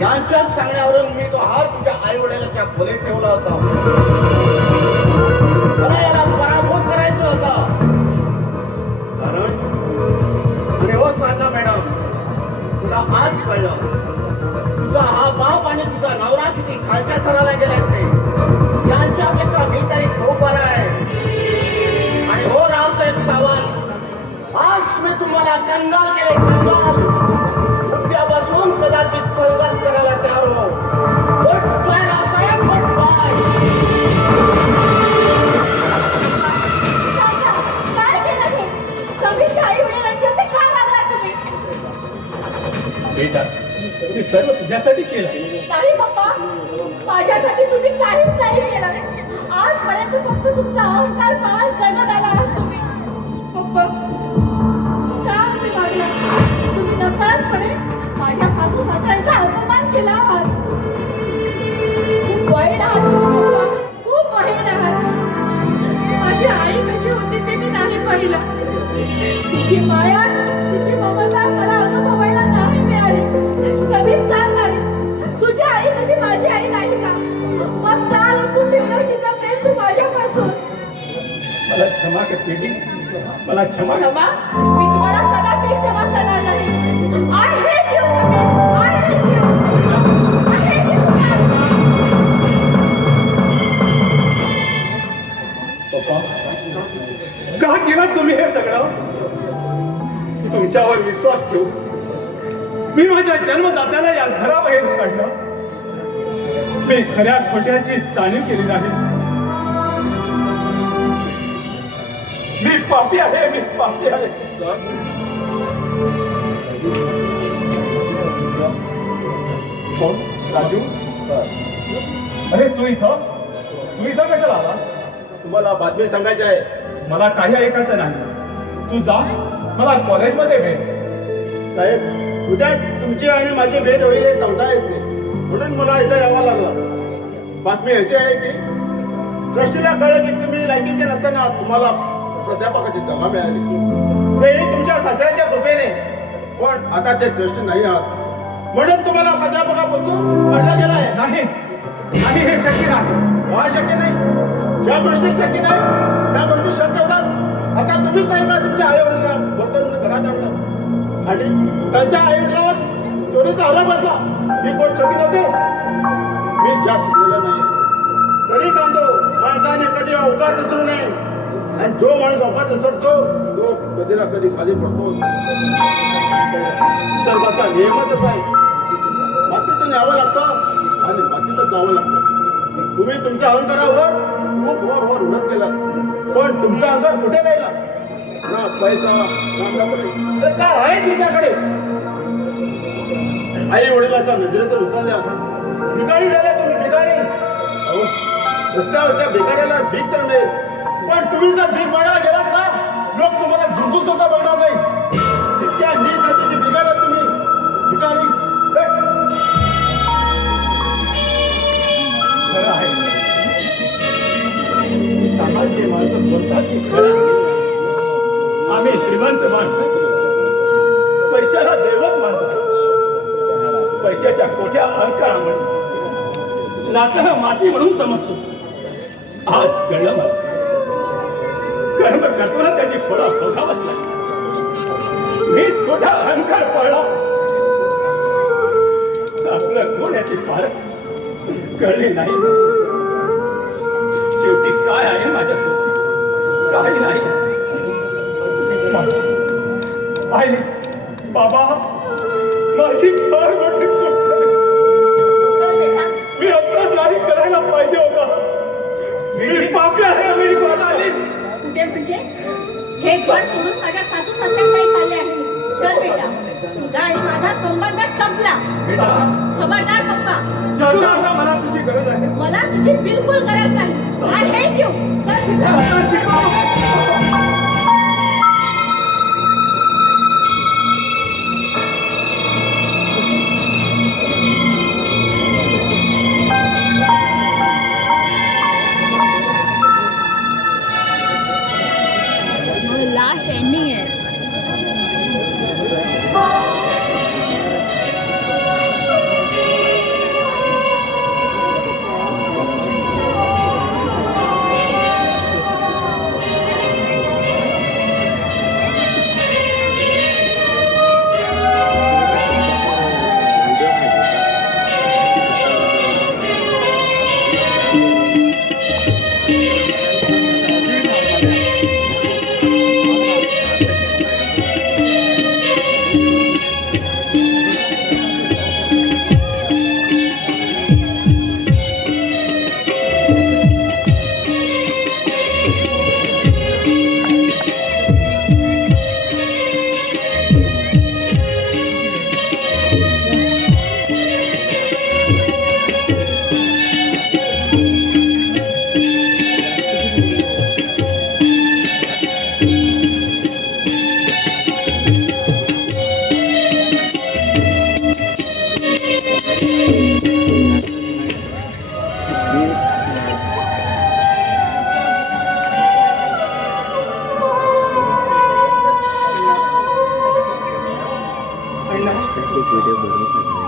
यांच्याच सांगण्यावरून मी तो हार तुझ्या आई वडिलांच्या खोलीत ठेवला होता. मला याला पराभूत करायचं होतं. कारण अरे हो साधना मॅडम, तुला आज कळलं तुझा हा बाप आणि तुझा नवरा किती खालच्या थराला गेलाय ते. यांच्यापेक्षा मी तरी खूप बरा आहे. आणि हो रावसाहेब सावंत, आज मी तुम्हाला कंगाल केले, कंगाल. उद्यापासून कदाचित संघर्ष करायला तयार हो. Good Raosaheb, goodbye. सांगा, काय केलं हे? समीरच्या आई-वडिलांशी असे का वागलात तुम्ही? बेटा, ते सर्व तुझ्यासाठी केलं. नाही पप्पा, माझ्यासाठी तुम्ही काहीच नाही केलं. आजपर्यंत फक्त तुमचा अहंकार पाहत जगत आला आहात तुम्ही. पप्पा, का असे वागला? तुम्ही नकळतपणे माझ्या सासू सासऱ्यांचा अपमान केला आहात. खूप वाईट आहात तुम्ही पप्पा, खूप वाईट आहात. माझी आई कशी होती ते मी नाही पाहिलं. तिची माया, तिची ममता मला अनुभवायला नाही मिळाली. समीर सांगणारे, तुझी आई कशी माझी आई नाही का? मग का लपून ठेवलं तिचं प्रेम तू माझ्यापासून? मला क्षमा कर बेटी, मला क्षमा कर. क्षमा? मी तुम्हाला कदापि क्षमा करणार नाही. I hate you, Sameer. I hate you. I hate you. पप्पा, का केलं तुम्ही हे सगळं? तुमच्यावर विश्वास ठेवू मी माझ्या जन्मदात्याला या घराबाहेर काढलं. मी खऱ्या खोट्याची जाणीव केली नाही. मी पापी आहे, मी पापी आहे. कोण? राजू? अरे तू इथं कशाला आलास? तुम्हाला बातमी सांगायची आहे. मला काही ऐकायचं नाही. तू जा, मला कॉलेजमध्ये भेट. साहेब, उद्या तुमची आणि माझी भेट होईल हे सांगता येत नाही, म्हणून मला इथं यावं लागला. बातमी अशी आहे की ट्रस्टीला कळलं की तुम्ही लायकीचे नसताना तुम्हाला प्राध्यापकाची जागा मिळाली. तेही तुमच्या सासऱ्याच्या कृपेने. पण आता ते ट्रस्टी नाही आहात, म्हणून तुम्हाला प्राध्यापकापासून काढलं गेलं आहे. नाही आणि हे शक्य नाही. हा शक्य नाही. ज्या गोष्टी शक्य नाही त्या गोष्टी शक्य होतात. आता तुम्हीच नाही का तुमच्या आई वडिलांना बघून घरात आणलं आणि त्यांच्या आई वडिलांवर चोरीचा आरोप बसला. ही गोष्ट शक्य नव्हती. मी ज्या शिकलेला नाही तरी सांगतो, माणसाने कधी अवकाश विसरू नये. आणि जो माणूस अवकाश विसरतो तो कधी ना कधी खाली पडतो. सर्वाचा नियमच असा आहे. मातीतून यावं लागतं आणि मातीतच जावं लागतं. तुम्ही तुमच्या अहंकारावर खूप वर उडत गेला, पण तुमचा अहंकार कुठे राहिला? ना पैसा ना नोकरी, तर काय आहे तुमच्याकडे? आई वडिलाच्या नजरेतून उतरल्या, भिकारी झाल्या तुम्ही, भिकारी. अहो, रस्त्यावरच्या भिकाऱ्याला भीक तर मिळेल, पण तुम्ही जर भीक मागायला गेलात ना, लोक तुम्हाला झुंकून सुद्धा बघणार नाही. इतक्या नीच जातीची भिकारी आहात तुम्ही, भिकारी. खरं आहे. सामान्य माणसं बोलतात की खरं. आम्ही श्रीमंत माणसं पैशाला दैवत मानतो. पैशाच्या खोट्या अहंकारामुळे नातं माती म्हणून समजतो. आज कळलं मला, कर्म करतो ना त्याची फळं भोगावंच लागतं. मीच खोटा अहंकार पळला. आपलं कोण याची फारक कळली नाही. शेवटी काय आहे माझ्यासोबत, काय काही नाही. आई बाबा माझी फार मोठी चूक झाली. चल बेटा. मी असं नाही करायला पाहिजे होतं. मी पापी आहे. मी आलीस. कुठे म्हणजे हे घर सोडून माझ्या सासू सासऱ्यांकडे चालले आहे मी. चल बेटा, तुझा आणि माझा संबंध संपला. खबरदार पप्पा, चंद्रा, मला तुझी गरज आहे. मला तुझी बिलकुल गरज नाही. I hate you. चल बेटा. लास्ट एंडिंग है.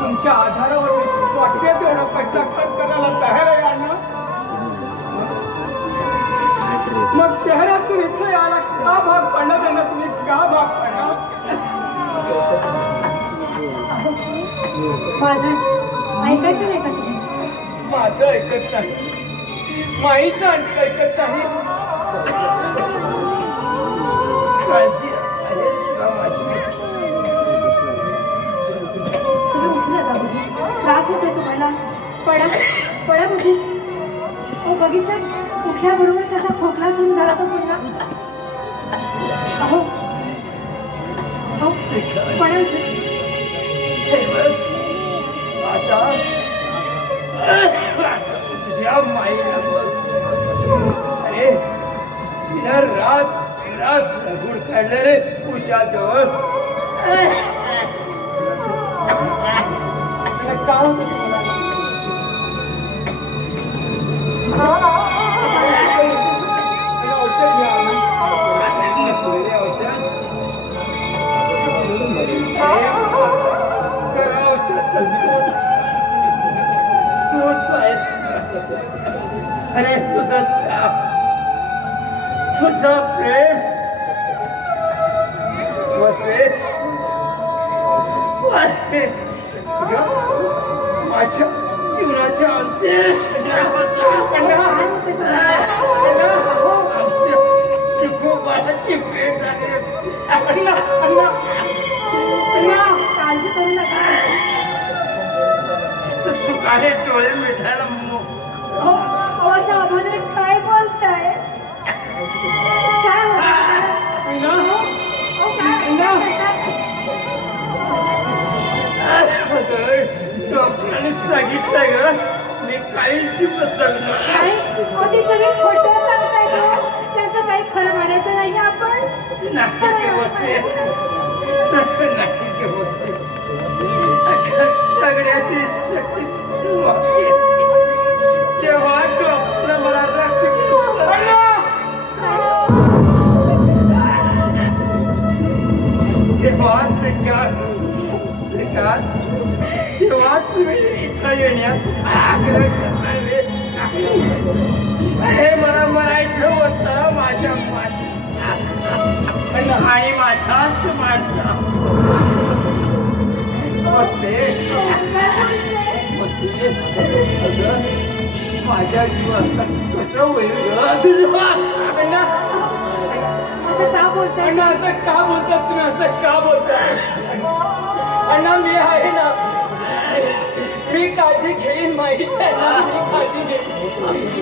तुमच्या आधारावर मी वाटते तेवढा पैसा खर्च करायला तयार आहे अण्णा. मग शहरातून इथे यायला का भाग पडला त्यांना? तुम्ही का भाग पडला? माझं ऐकायचं नाही का तुम्ही? माझं ऐकत नाही, माईचं ऐकत नाही. काळजी आहे तुला माझी. तुम्ही उठला का बघू? त्रास होतोय तुम्हाला? पडा पडा बघू. अहो बघितलं, उठल्याबरोबर त्याचा खोकला सुरू झाला तो पुन्हा. अहो अहो पडा इथे. आता तुझ्या माईला बघ. अरे तिनं रात गुड काढलं रे उशाजवळ. काय होतं तुम्हाला? औषध घ्या. औषध करा औषध. तूच आहेस. अरे तुझं प्रेम माझ्या जीवनाच्या चिकोबाची भेट झाली. काळजी करू नका. सुकाळे डोळे मिठायला अहो असं अभद्र काय बोलताय? काय डॉक्टरांनी सांगितलंय ग मी काही दिवस जगणार. ते सगळे खोटं सांगताय का? त्याचं काही खरं मानायचं नाही आपण. नाही होते तसं नाही होते. सगळ्याची शक्ती तेव्हा डॉक्टर मला रक्त तेव्हाच मी इथं येण्याचा आग्रह करणारे. अरे मला मरायचं होतं माझ्या आणि माझ्याच माणसा बसले माझ्या जीवात कसं होईल ग तुझं? अण्णा असं का बोलतात तुम्ही, असं का बोलता? अण्णा मी आहे ना, मी काळजी घेईन, माहिती आहे ना, मी काळजी घेईन.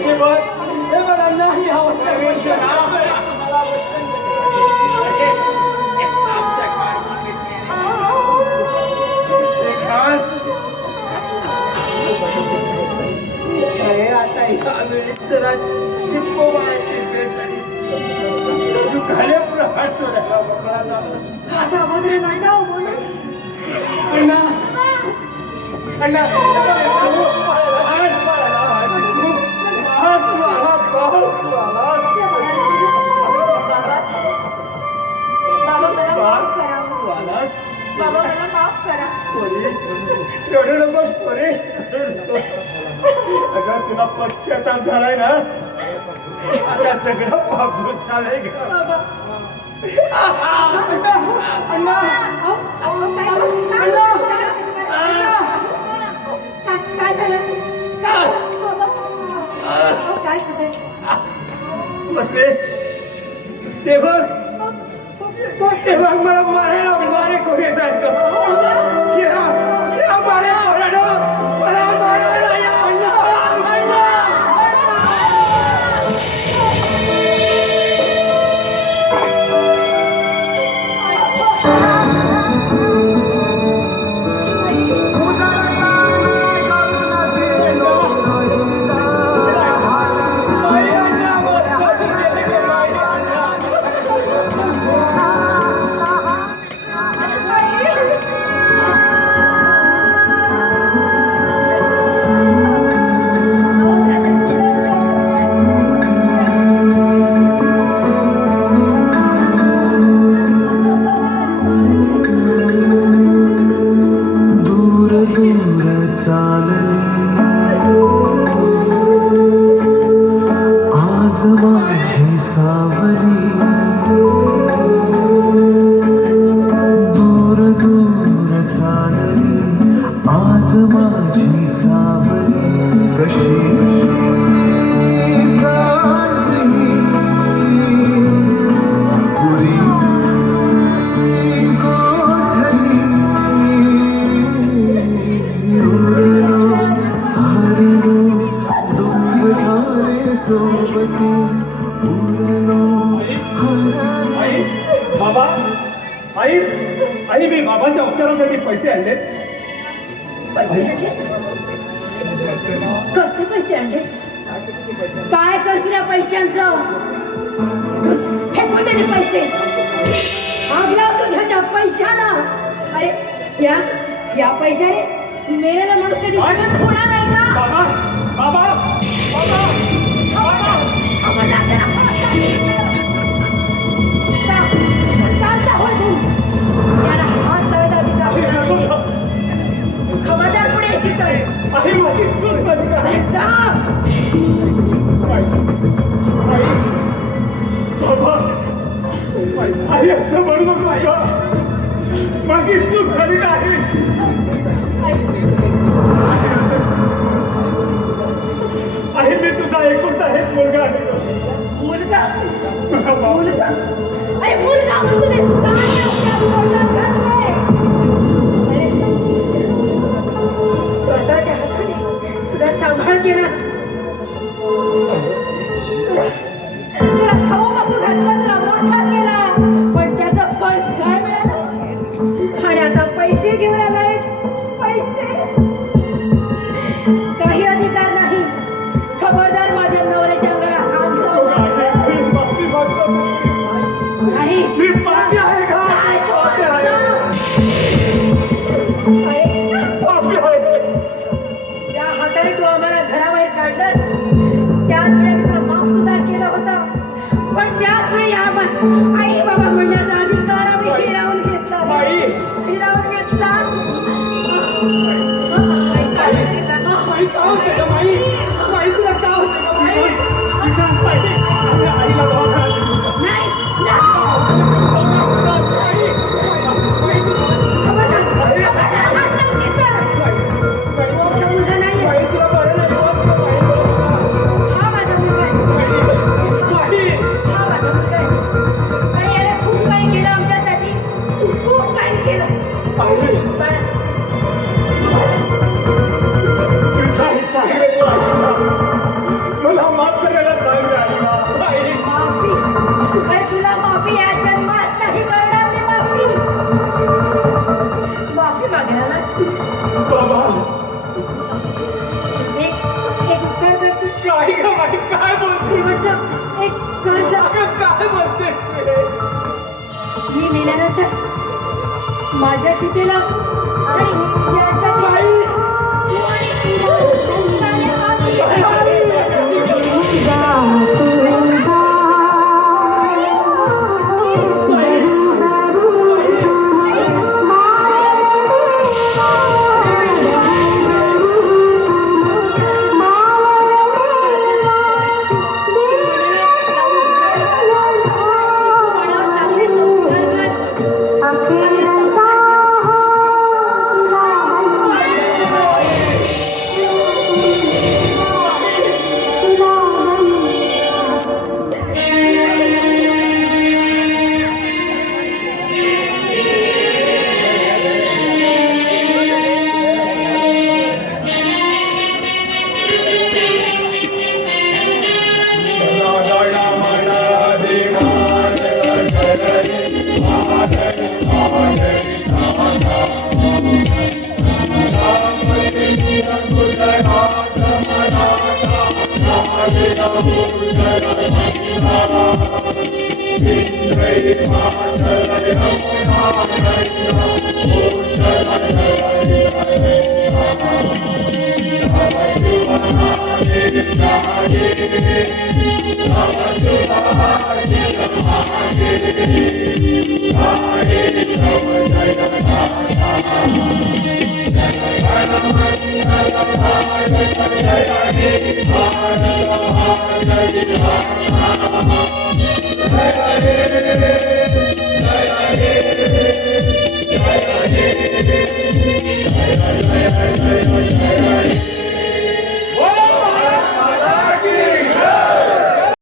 हे बघ अण्णा, ही हवा अरे आता या वेळेस जरा चिप्पो मारायची भेट झाली. सुखाने प्रहार सोडायला मोकळा झाला. माझा आवाज रे नाही का बोल. अण्णा अण्णा बाबा मला माफ करा. बाबा मला माफ करा. रडू नकोस पोरे, रडू नकोस. अगं तुला पश्चाताप झालाय ना, आता सगळं पापूस झालंय का? काय झालं? काय होतंय? बसले ते बघ, ते बघ मला मारायला मारे कोण येत आहेत का? मारे मला मारायला या. बाबा, आई आई मी बाबांच्या उपचारासाठी पैसे आणले. पैसे आणलेस? कसले पैसे आणलेस? काय करशील या पैशांचं? फेकून दे ते पैसे. आगला तुझ्या त्या पैशानं. अरे या पैशाने मेलेला माणूस कधी जिवंत होणार नाही का? बाबा बाबा बाबा बाबा खबरदार पुढे येशील तर. आई माझी चूक झाली का? अरे जा. बाबा आई असं म्हणू नको का? माझी चूक झाली नाही. आहे मी तुझा एकुलता एक मुलगा आहे. मुलगा मुलगा अरे मुलगा म्हणून तुझे सारे उपचार तोंडात घातले. अरे स्वतःच्या हाताने तुझा सांभाळ केला. तुला खाऊ मागू घातला, तुला मोठा केला, पण त्याचं फळ काय मिळालं? आणि आता पैसे घेऊन आलाय. पैसे काही अधिकार नाही. खबरदार माझ्या नवऱ्याच्या अंगाला हात लावू नका. आई बाळा काय सांगितलं तू आईला? मला माफ करायला सांग रे आईला. आई माफी अरे तुला माफी या जन्मात नाही करणार मी माफी मागण्यालाच बाबा एक उपकार करशील काय ग बाई काय बोलते शेवटचं एक कर्ज अगं काय बोलते मी मेल्यानंतर माझ्या चितेला आणि यांच्या बाई तू आणि चंद्राने चांगले संस्कार कर Jai